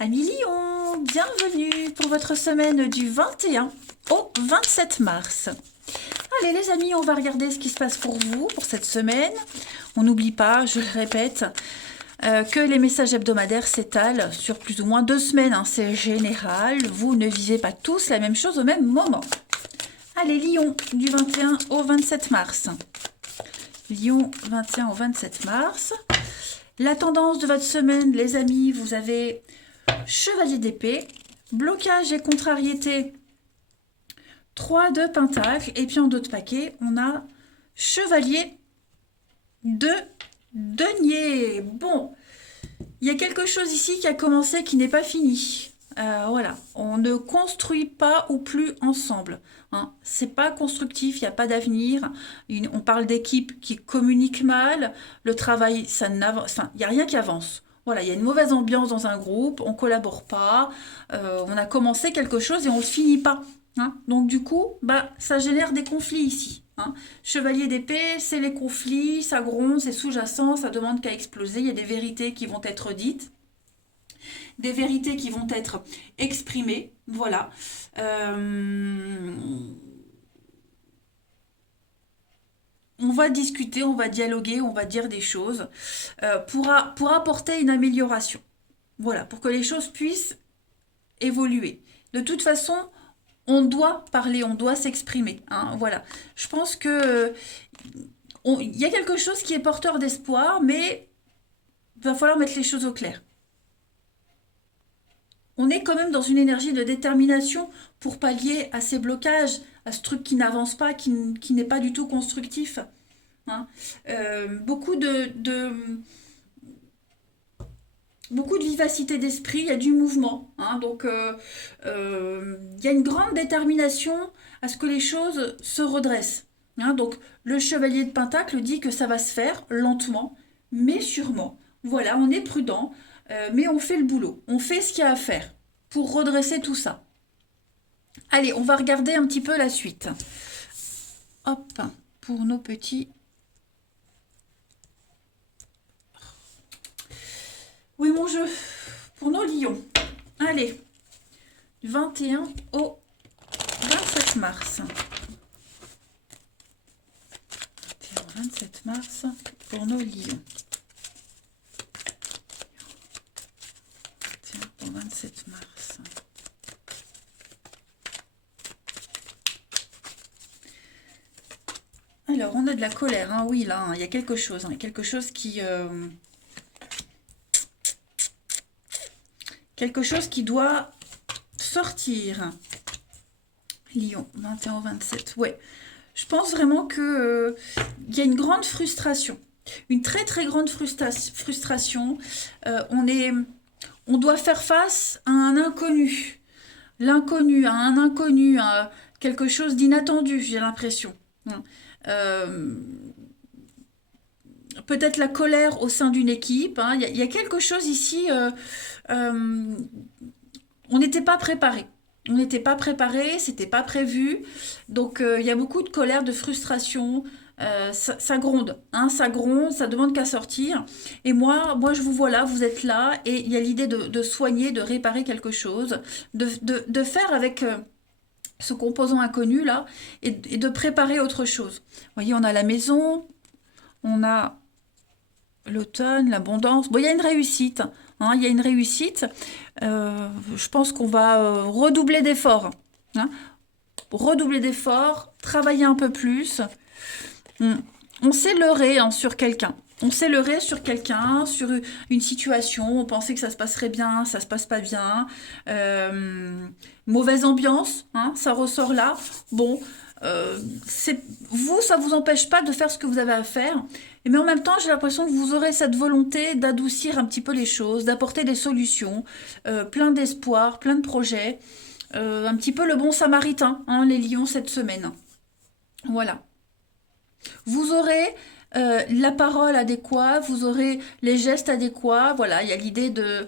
Amis Lion, bienvenue pour votre semaine du 21 au 27 mars. Allez les amis, on va regarder ce qui se passe pour vous pour cette semaine. On n'oublie pas, je le répète, que les messages hebdomadaires s'étalent sur plus ou moins 2 semaines. Hein, c'est général, vous ne vivez pas tous la même chose au même moment. Allez Lion, du 21 au 27 mars. Lion, 21 au 27 mars. La tendance de votre semaine, les amis, vous avez Chevalier d'épée, blocage et contrariété, 3 de pentacle, et puis en d'autres paquets, on a Chevalier de denier. Bon, il y a quelque chose ici qui a commencé qui n'est pas fini. Voilà, on ne construit pas ou plus ensemble. Hein. C'est pas constructif, il n'y a pas d'avenir. On parle d'équipe qui communique mal. Le travail, ça n'avance. Enfin, il n'y a rien qui avance. Voilà, il y a une mauvaise ambiance dans un groupe, on collabore pas, on a commencé quelque chose et on ne le finit pas. Hein. Donc du coup, bah, ça génère des conflits ici. Hein. Chevalier d'épée, c'est les conflits, ça gronde, c'est sous-jacent, ça demande qu'à exploser. Il y a des vérités qui vont être dites, des vérités qui vont être exprimées. Voilà. On va discuter, on va dialoguer, on va dire des choses pour apporter une amélioration. Voilà, pour que les choses puissent évoluer. De toute façon, on doit parler, on doit s'exprimer. Hein, voilà. Je pense que il y a quelque chose qui est porteur d'espoir, mais il va falloir mettre les choses au clair. On est quand même dans une énergie de détermination pour pallier à ces blocages, à ce truc qui n'avance pas, qui n'est pas du tout constructif. Hein. Beaucoup beaucoup de vivacité d'esprit, il y a du mouvement. Hein, donc, il y a une grande détermination à ce que les choses se redressent. Hein, donc, le chevalier de Pentacle dit que ça va se faire lentement, mais sûrement. Voilà, on est prudent, mais on fait le boulot. On fait ce qu'il y a à faire pour redresser tout ça. Allez, on va regarder un petit peu la suite. Hop, pour nos petits... Oui, mon jeu, pour nos lions. Allez, du 21 au 27 mars. 21 au 27 mars pour nos lions. 21 au 27 mars. Alors, on a de la colère, hein, oui, là, il y a quelque chose. Hein, quelque chose qui... quelque chose qui doit sortir. Lion, 21 au 27. Ouais. Je pense vraiment que y a une grande frustration. Une très très grande frustration. On doit faire face à un inconnu. L'inconnu, à un inconnu, à quelque chose d'inattendu, j'ai l'impression. Euh, Peut-être la colère au sein d'une équipe. Hein. Y a quelque chose ici... on n'était pas préparé. On n'était pas préparé, c'était pas prévu. Donc il y a beaucoup de colère, de frustration. Ça gronde, hein, ça gronde, ça demande qu'à sortir. Et moi, je vous vois là, vous êtes là, et il y a l'idée de soigner, de réparer quelque chose, de faire avec ce composant inconnu là, et de préparer autre chose. Vous voyez, on a la maison, on a l'automne, l'abondance. Bon, il y a une réussite. Hein, il y a une réussite. Je pense qu'on va redoubler d'efforts. Hein, redoubler d'efforts, travailler un peu plus. On s'est leurré hein, sur quelqu'un. On s'est leurré sur quelqu'un, sur une situation. On pensait que ça se passerait bien, ça se passe pas bien. Mauvaise ambiance, hein, ça ressort là. Bon, vous, ça vous empêche pas de faire ce que vous avez à faire. Mais en même temps, j'ai l'impression que vous aurez cette volonté d'adoucir un petit peu les choses, d'apporter des solutions, plein d'espoir, plein de projets. Un petit peu le bon samaritain, hein, les lions, cette semaine. Voilà. Vous aurez la parole adéquate, vous aurez les gestes adéquats. Voilà, il y a l'idée de...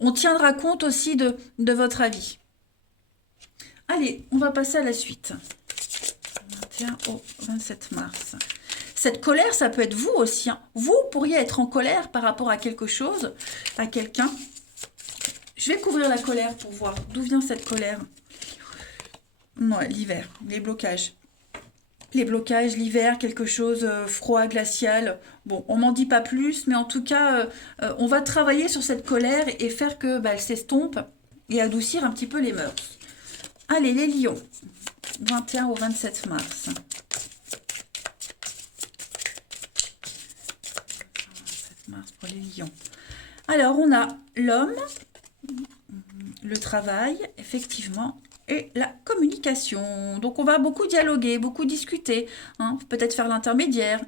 on tiendra compte aussi de votre avis. Allez, on va passer à la suite. 21 au 27 mars. Cette colère, ça peut être vous aussi. Hein. Vous pourriez être en colère par rapport à quelque chose, à quelqu'un. Je vais couvrir la colère pour voir d'où vient cette colère. Non, l'hiver, les blocages. Les blocages, l'hiver, quelque chose froid, glacial. Bon, on m'en dit pas plus, mais en tout cas, on va travailler sur cette colère et faire que elle s'estompe et adoucir un petit peu les mœurs. Allez, les lions, 21 au 27 mars. 27 mars pour les lions. Alors, on a l'homme, le travail, effectivement, et la communication. Donc, on va beaucoup dialoguer, beaucoup discuter, hein, peut-être faire l'intermédiaire.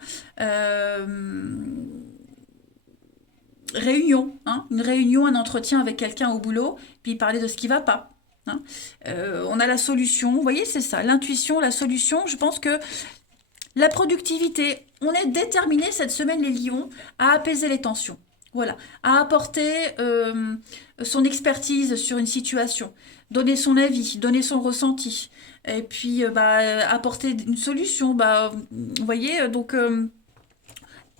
Réunion, hein, une réunion, un entretien avec quelqu'un au boulot, puis parler de ce qui ne va pas. Hein. On a la solution, vous voyez, c'est ça, l'intuition, la solution. Je pense que la productivité, on est déterminé cette semaine, les lions, à apaiser les tensions. Voilà, à apporter son expertise sur une situation, donner son avis, donner son ressenti, et puis apporter une solution. Vous voyez, donc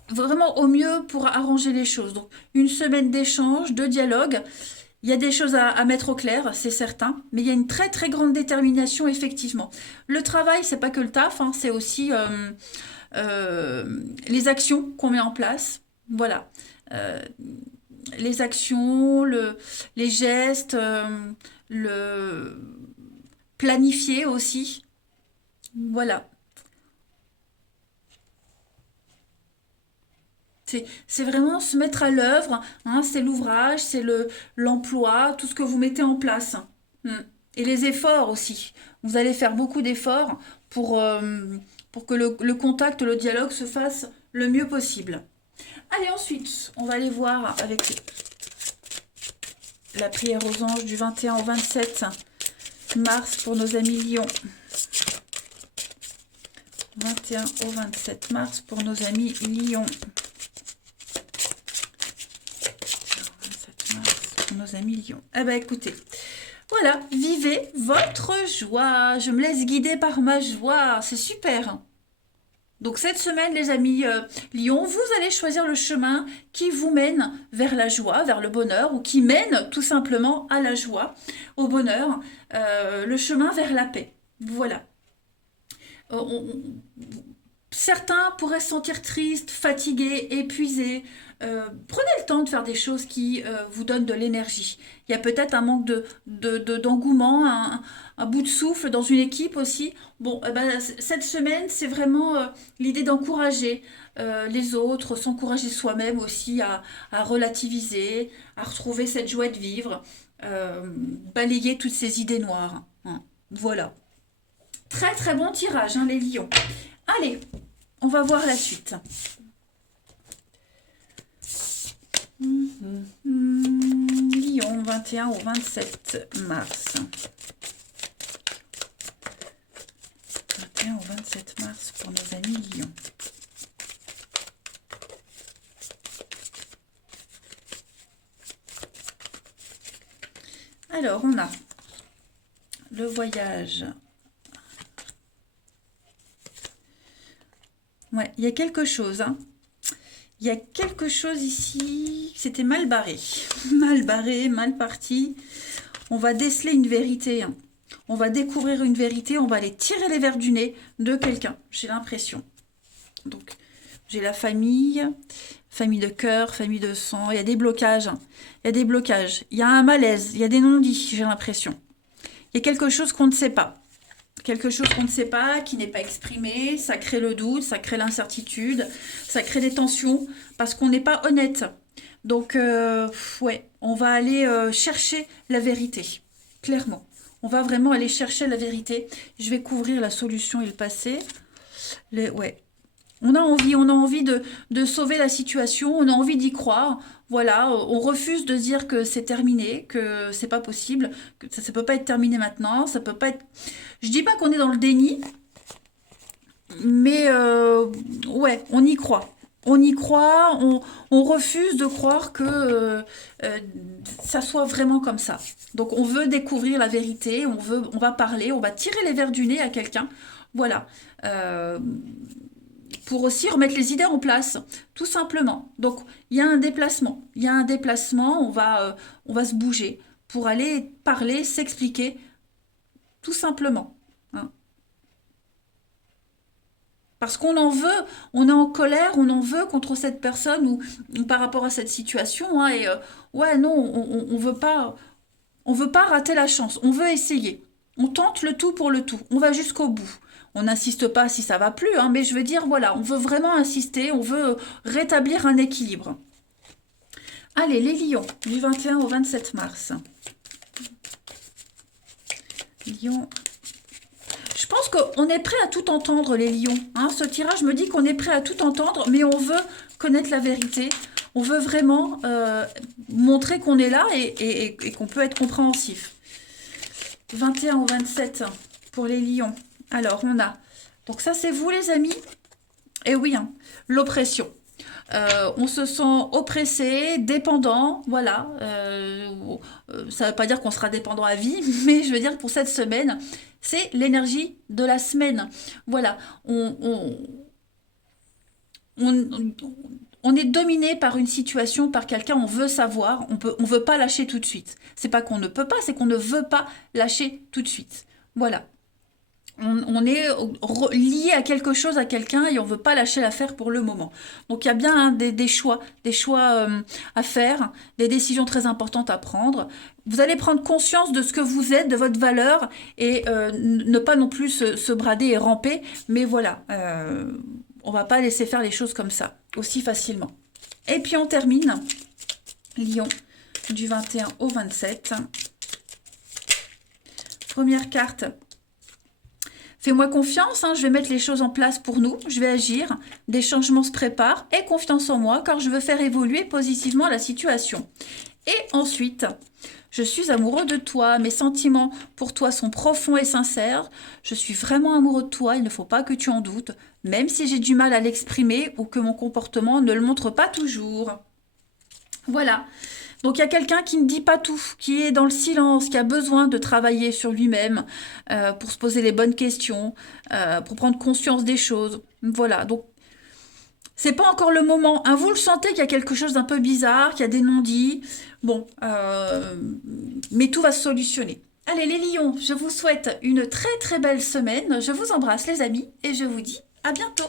vraiment au mieux pour arranger les choses. Donc une semaine d'échange, de dialogue. Il y a des choses à mettre au clair, c'est certain, mais il y a une très très grande détermination, effectivement. Le travail, c'est pas que le taf, hein, c'est aussi les actions qu'on met en place. Voilà. Les actions, les gestes, le planifier aussi. Voilà. C'est vraiment se mettre à l'œuvre, hein, c'est l'ouvrage, c'est l'emploi, tout ce que vous mettez en place. Mm. Et les efforts aussi. Vous allez faire beaucoup d'efforts pour que le contact, le dialogue se fasse le mieux possible. Allez, ensuite, on va aller voir avec la prière aux anges du 21 au 27 mars pour nos amis lions. 21 au 27 mars pour nos amis lions. 27 mars pour nos amis lions. Eh bien, écoutez, voilà, vivez votre joie. Je me laisse guider par ma joie. C'est super. Donc cette semaine, les amis Lion, vous allez choisir le chemin qui vous mène vers la joie, vers le bonheur, ou qui mène tout simplement à la joie, au bonheur, le chemin vers la paix. Voilà. Certains pourraient se sentir tristes, fatigués, épuisés. Prenez le temps de faire des choses qui vous donnent de l'énergie. Il y a peut-être un manque d'engouement, un bout de souffle dans une équipe aussi. Bon, cette semaine, c'est vraiment l'idée d'encourager les autres, s'encourager soi-même aussi à relativiser, à retrouver cette joie de vivre, balayer toutes ces idées noires. Hein. Voilà. Très très bon tirage, hein, les lions. Allez, on va voir la suite. Lion, 21 au 27 mars. 21 au 27 mars pour nos amis Lion. Alors, on a le voyage. Ouais, il y a quelque chose, hein. Il y a quelque chose ici, c'était mal barré. Mal barré, mal parti. On va déceler une vérité, hein. On va découvrir une vérité, on va aller tirer les vers du nez de quelqu'un, j'ai l'impression. Donc, j'ai la famille, famille de cœur, famille de sang, il y a des blocages. Il y a des blocages, il y a un malaise, il y a des non-dits, j'ai l'impression. Il y a quelque chose qu'on ne sait pas. Quelque chose qu'on ne sait pas, qui n'est pas exprimé, ça crée le doute, ça crée l'incertitude, ça crée des tensions, parce qu'on n'est pas honnête. Donc, ouais, on va aller chercher la vérité, clairement. On va vraiment aller chercher la vérité. Je vais couvrir la solution et le passé. Ouais. On a envie de sauver la situation, on a envie d'y croire. Voilà, on refuse de dire que c'est terminé, que c'est pas possible, que ça peut pas être terminé maintenant, ça peut pas être... Je dis pas qu'on est dans le déni, mais ouais, on y croit. On y croit, on refuse de croire que ça soit vraiment comme ça. Donc on veut découvrir la vérité, on va parler, on va tirer les vers du nez à quelqu'un. Voilà. Pour aussi remettre les idées en place, tout simplement. Donc, il y a un déplacement. Il y a un déplacement, on va se bouger pour aller parler, s'expliquer, tout simplement. Hein. Parce qu'on en veut, on est en colère, on en veut contre cette personne ou par rapport à cette situation. Hein, et ouais, non, on veut pas rater la chance. On veut essayer. On tente le tout pour le tout. On va jusqu'au bout. On n'insiste pas si ça va plus, hein, mais je veux dire, voilà, on veut vraiment insister, on veut rétablir un équilibre. Allez, les lions, du 21 au 27 mars. Lion. Je pense qu'on est prêt à tout entendre, les lions. Hein. Ce tirage me dit qu'on est prêt à tout entendre, mais on veut connaître la vérité. On veut vraiment montrer qu'on est là et qu'on peut être compréhensif. 21 au 27 pour les lions. Alors, on a... Donc ça, c'est vous, les amis. Et oui, hein, l'oppression. On se sent oppressé, dépendant, voilà. Ça ne veut pas dire qu'on sera dépendant à vie, mais je veux dire que pour cette semaine, c'est l'énergie de la semaine. Voilà, on est dominé par une situation, par quelqu'un, on veut savoir, on veut pas lâcher tout de suite. C'est pas qu'on ne peut pas, c'est qu'on ne veut pas lâcher tout de suite. Voilà. On est lié à quelque chose, à quelqu'un, et on ne veut pas lâcher l'affaire pour le moment. Donc il y a bien hein, des choix à faire, des décisions très importantes à prendre. Vous allez prendre conscience de ce que vous êtes, de votre valeur, et ne pas non plus se brader et ramper. Mais voilà, on ne va pas laisser faire les choses comme ça, aussi facilement. Et puis on termine, Lion, du 21 au 27. Première carte. Fais-moi confiance, hein, je vais mettre les choses en place pour nous, je vais agir, des changements se préparent, aie confiance en moi car je veux faire évoluer positivement la situation. Et ensuite, je suis amoureux de toi, mes sentiments pour toi sont profonds et sincères, je suis vraiment amoureux de toi, il ne faut pas que tu en doutes, même si j'ai du mal à l'exprimer ou que mon comportement ne le montre pas toujours. Voilà. Donc il y a quelqu'un qui ne dit pas tout, qui est dans le silence, qui a besoin de travailler sur lui-même pour se poser les bonnes questions, pour prendre conscience des choses. Voilà, donc c'est pas encore le moment. Hein. Vous le sentez qu'il y a quelque chose d'un peu bizarre, qu'il y a des non-dits. Bon, mais tout va se solutionner. Allez les lions, je vous souhaite une très très belle semaine. Je vous embrasse les amis et je vous dis à bientôt.